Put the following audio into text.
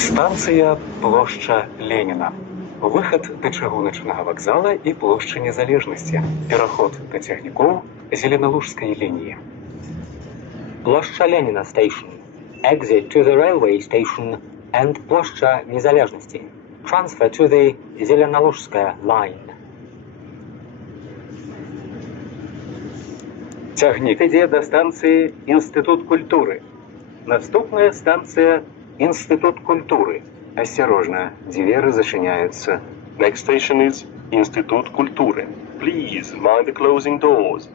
Станцыя плошча Леніна. Выхад да чыгуначнага вакзала і плошчы Незалежнасці. Пераход да цягнікоў Зеленалужскай лініі. Площа Ленина station. Exit to the railway station and Площа Незалежности. Transfer to the Зеленолужская line. Цягнік ідзе да станцыі Інстытут культуры. Наступная станцыя Інстытут культуры. Асцярожна, дзверы зачыняюцца. Next station is Institut Kultury. Please mind the closing doors.